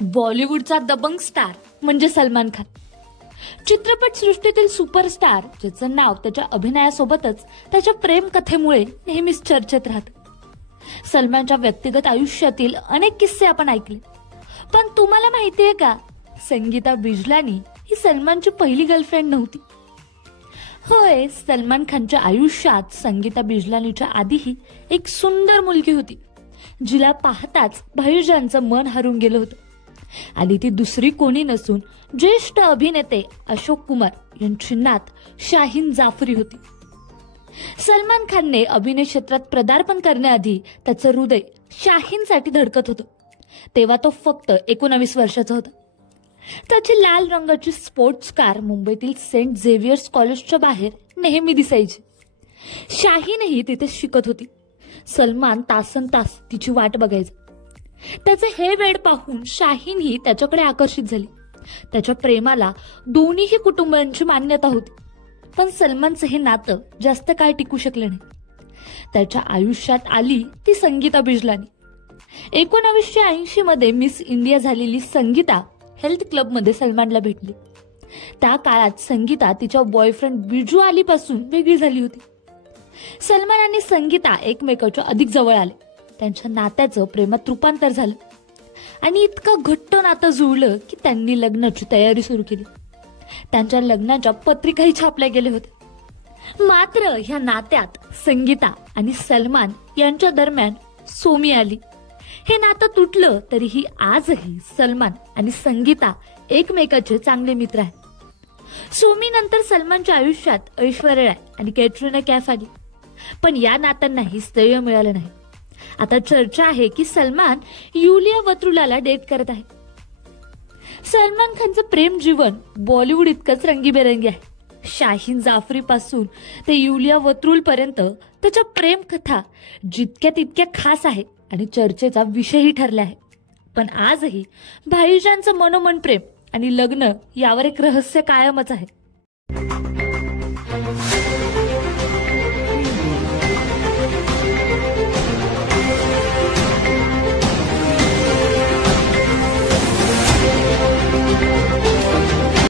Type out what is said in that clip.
बॉलिवूडचा Dabangg star म्हणजे सलमान खान. चित्रपट सृष्टीतील सुपरस्टार ज्याचं नाव त्याच्या अभिनयासोबतच त्याच्या प्रेम कथेमुळे नेहमीच चर्चेत राहतं. सलमानच्या व्यक्तिगत आयुष्यातील अनेक किस्से आपण ऐकले, पण तुम्हाला माहितीये का, संगीता बिजलानी ही सलमानची पहिली गर्लफ्रेंड नव्हती. होय, सलमान खानच्या आयुष्यात संगीता बिजलानीच्या आधीही एक सुंदर मुलगी होती, जिला पाहताच भाईजानचं मन हरून गेलं होतं. आणि ती दुसरी कोणी नसून ज्येष्ठ अभिनेते अशोक कुमार यांची नात शाहीन जाफरी होती. सलमान खानने अभिनय क्षेत्रात पदार्पण करण्याआधी त्याचं हृदय शाहीनसाठी धडकत होतं. तेव्हा तो फक्त 19 वर्षाचा होता. त्याची लाल रंगाची स्पोर्ट्स कार मुंबईतील सेंट झेवियर्स कॉलेजच्या बाहेर नेहमी दिसायची. शाहीनही तिथे शिकत होती. सलमान तासनतास तिची वाट बघायचा. त्याचे हे वेळ पाहून शाहीनही त्याच्याकडे आकर्षित झाली. त्याच्या प्रेमाला दोन्हीही कुटुंबांची मान्यता होती, पण सलमानचं हे नातं जास्त काळ टिकू शकलं नाही. त्याच्या आयुष्यात आली ती संगीता बिजलानी. 1980 मध्ये मिस इंडिया झालेली संगीता हेल्थ क्लबमध्ये सलमानला भेटली. त्या काळात संगीता तिच्या बॉयफ्रेंड बिजू अली पासून वेगळी झाली होती. सलमान आणि संगीता एकमेकांच्या अधिक जवळ आले. त्यांच्या नात्याचं प्रेमात रूपांतर झालं आणि इतकं घट्ट नातं जुळलं की त्यांनी लग्नाची तयारी सुरू केली. त्यांच्या लग्नाच्या पत्रिकाही छापल्या गेल्या होत्या. मात्र ह्या नात्यात संगीता आणि सलमान यांच्या दरम्यान सोमी आली. हे नातं तुटलं तरीही आजही सलमान आणि संगीता एकमेकाचे चांगले मित्र आहेत. सोमी नंतर सलमानच्या आयुष्यात ऐश्वर्या राय आणि कॅटरीना कैफ आली, पण या नात्यांनाही स्थैर्य मिळालं नाही. आता चर्चा आहे की सलमान युलिया वत्रुलाला डेट करत आहे. सलमान खानचं प्रेम जीवन बॉलिवूड इतकंच रंगीबेरंगी आहे. शाहीन जाफरी पासून ते युलिया वत्रुल पर्यंत त्याच्या प्रेम कथा जितक्या तितक्या खास आहे आणि चर्चेचा विषयही ठरला आहे. पण आजही भाईजानचं मनोमन प्रेम आणि लग्न यावर एक रहस्य कायमच आहे.